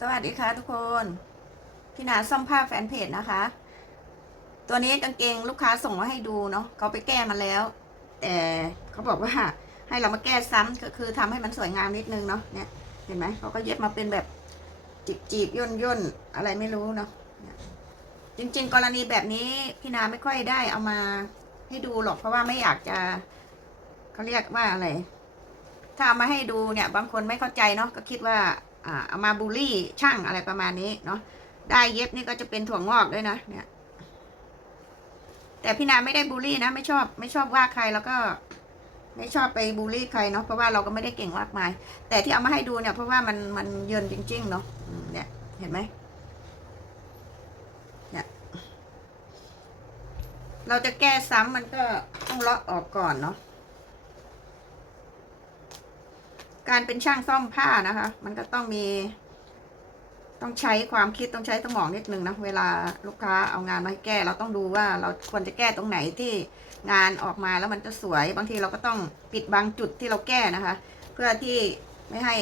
สวัสดีค่ะทุกคน พี่นาซ่อมผ้าแฟนเพจนะคะ ตัวนี้กางเกงลูกค้าส่งมาให้ดูเนาะเขาไปแก้มาแล้ว แต่เขาบอกว่าให้เรามาแก้ซ้ำก็คือทำให้มันสวยงามนิดนึงเนาะเนี่ยเห็นไหมเขาก็เย็บมาเป็นแบบจีบจีบย่นย่นอะไรไม่รู้เนาะจริง ๆ กรณีแบบนี้พี่นาไม่ค่อยได้เอามาให้ดูหรอกเพราะว่าไม่อยากจะเขาเรียกว่าอะไร ถ้าเอามาให้ดูเนี่ย บางคนไม่เข้าใจเนาะก็คิดว่า เอามาบูลลี่ช่างอะไรประมาณนี้เนาะได้เย็บนี่ก็จะเป็นถั่วงอกด้วยนะเนี่ยแต่พี่นาไม่ได้บูลลี่นะไม่ชอบไม่ชอบว่าใครแล้วก็ไม่ชอบไปบูลลี่ใครเนาะเพราะว่าเราก็ไม่ได้เก่งมากมาย แต่ที่เอามาให้ดูเนี่ยเพราะว่ามันมันเยินจริง ๆ เนาะเนี่ยเห็นไหมเนี่ยเราจะแก้ซ้ำมันก็ต้องเลาะออกก่อนเนาะ การเป็นช่างซ่อมผ้านะคะ มันก็ต้องมี ต้องใช้ความคิดต้องใช้สมองนิดนึงนะเวลาลูกค้าเอางานมาให้แก้เราต้องดูว่าเราควรจะแก้ตรงไหนที่งานออกมาแล้วมันจะสวย บางทีเราก็ต้องปิดบางจุดที่เราแก้นะคะ เพื่อที่ไม่ให้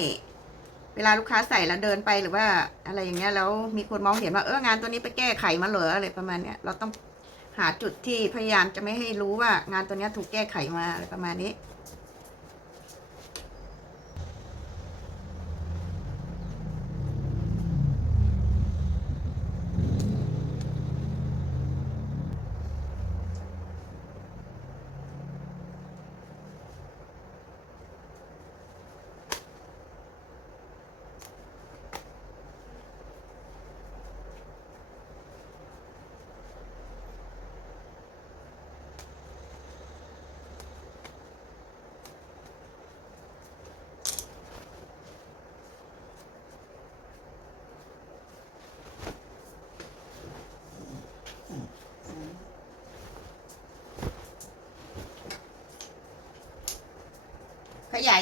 เวลาลูกค้าใส่แล้วเดินไปหรือว่าอะไรอย่างเงี้ยแล้วมีคนมองเห็นว่าเอองานตัวนี้ไปแก้ไขมาเหรออะไรประมาณเนี้ยเราต้องหาจุดที่พยายามจะไม่ให้รู้ว่างานตัวนี้ถูกแก้ไขมาอะไรประมาณนี้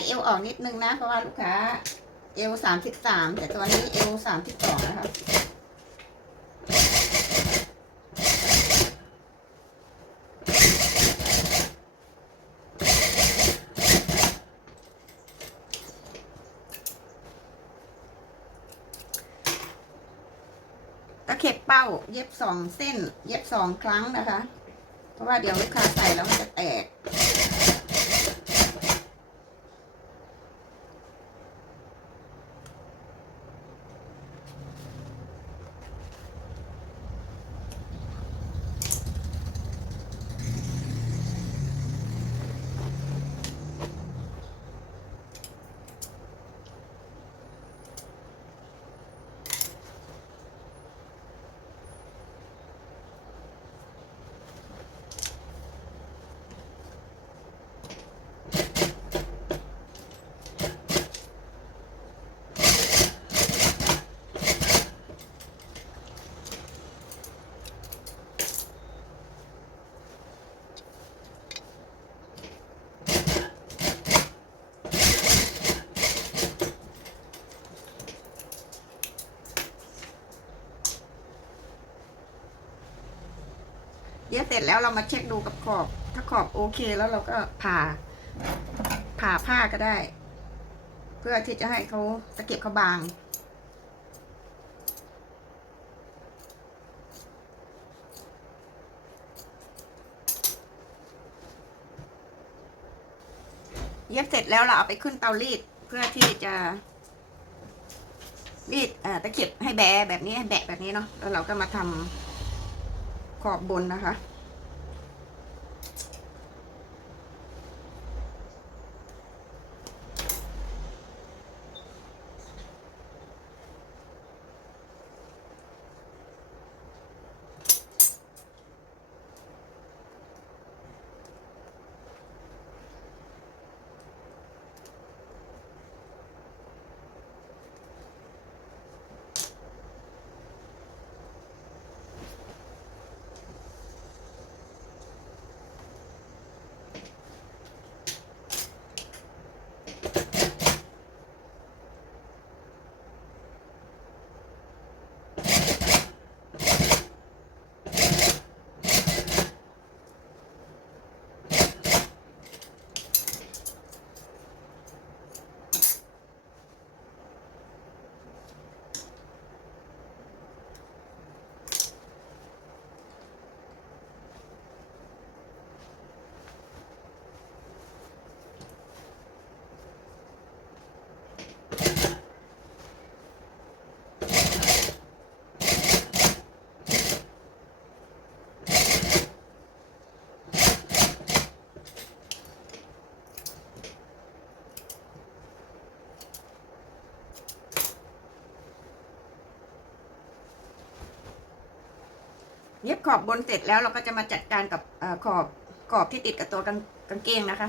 เอวออกนิดนึงนะ เพราะว่าลูกค้าเอวสามสิบสามแต่ตัวนี้เอวสามสิบสองนะคะตะเข็บเป้าเย็บสองเส้น เย็บสองครั้งนะคะ เพราะว่าเดี๋ยวลูกค้าใส่แล้วมันจะแตก เย็บเสร็จแล้วเรามาเช็คดูกับขอบ ถ้าขอบโอเคแล้วเราก็ผ่า ผ่าผ้าก็ได้ เพื่อที่จะให้เขาตะเก็บเขาบางเย็บเสร็จแล้วเราเอาไปขึ้นเตารีดเพื่อที่จะ รีดตะเข็บให้แบะแบบนี้ให้แบะแบบนี้เนาะแล้วเราก็มาทำ ขอบบนนะคะ เเย็บขอบบนเสร็จแล้วเราก็จะมาจัดการกับอขอบขอบที่ติดกับตัวกางกางเกงนะคะ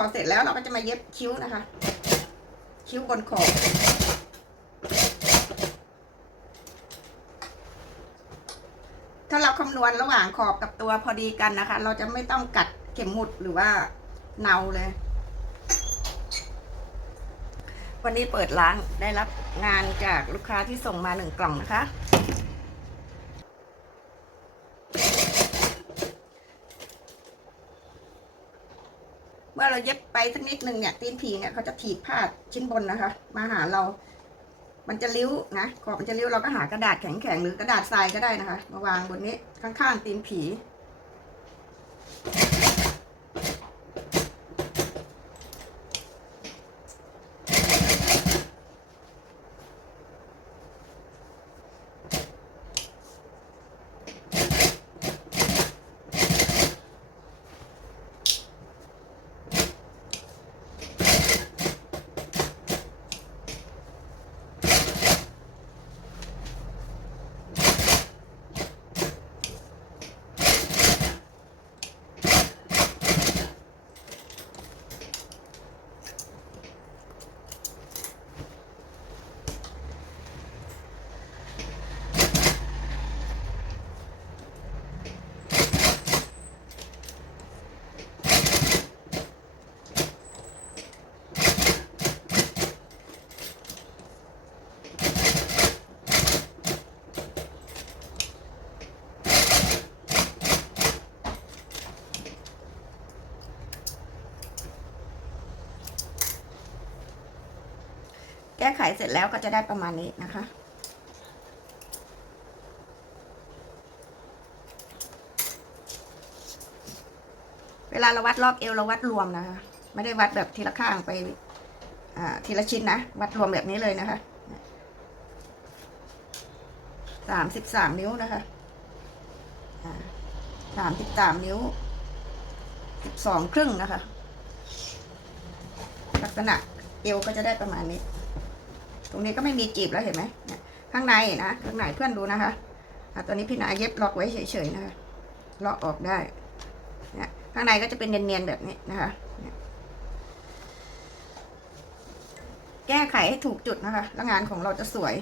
อเสร็จแล้วเราก็จะมาเย็บคิ้วนะคะ คิ้วบนขอบถ้าเราคำนวณระหว่างขอบกับตัวพอดีกันนะคะ เราจะไม่ต้องกัดเข็มหมุดหรือว่าเนาเลย วันนี้เปิดร้านได้รับงานจากลูกค้าที่ส่งมาหนึ่งกล่องนะคะ เมื่อเราเย็บ ไปสักนิดหนึ่งเนี่ยตีนผีเนี่ยเขาจะถีบผ้าชิ้นบนนะคะ มาหาเรา มันจะริ้วนะขอบมันจะริ้วเราก็หากระดาษแข็งๆหรือกระดาษทรายก็ได้นะคะ มาวางบนนี้ข้างๆตีนผี ก้ไขเสร็จแล้วก็จะได้ประมาณนี้นะคะ เวลาเราวัดรอบเอวเราวัดรวมนะคะ ไม่ได้วัดแบบทีละข้างไปทีละชิ้นนะ วัดรวมแบบนี้เลยนะคะสามสิบสามนิ้วนะคะสามสิบสามนิ้วสิบสองครึ่งนะคะ ลักษณะเอวก็จะได้ประมาณนี้ ตรงนี้ก็ไม่มีจีบแล้วเห็นไหมเนี่ยข้างในนะข้างในเพื่อนดูนะคะอะตัวนี้พี่นาเย็บล็อกไว้เฉยๆนะคะล็อกออกได้เนี่ยข้างในก็จะเป็นเนียนๆแบบนี้นะคะแก้ไขให้ถูกจุดนะคะ แล้วงานของเราจะสวย